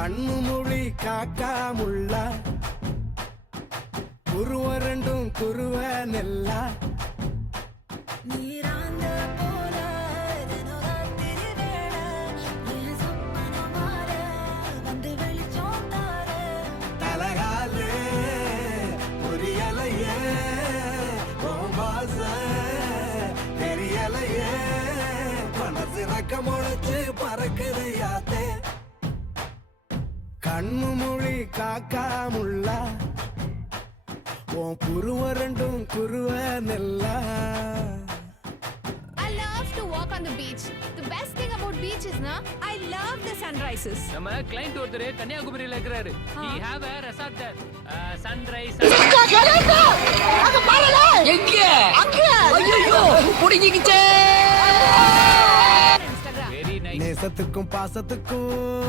கண்ணு மொழி காக்காமுள்ள குருவரண்டும் குருவ நெல்லா நீராந்த போல தினராத்திரி வேளை என் சொப்பனம் மாற வந்து வெளிச்சம் தார தலகாலே புரியலையே பாச தெரியலையே மனசு ரக்க முளைச்சு பறக்குது யாத்தே கண்ணு மொழி காக்காமுள்ள உன் குருவ ரெண்டும் குருவ நெல்லா. I love to walk on the beach. The best thing about beach is na I love the sunrises. நம்ம கிளையண்ட் ஒருத்தர் கன்னியாகுமரியில இருக்கிறாரு. He have a resort there. Sunrise. எங்க அங்க ஐயோ புடிங்கிச்சே Very nice. நேசத்துக்கும் பாசத்துக்கும்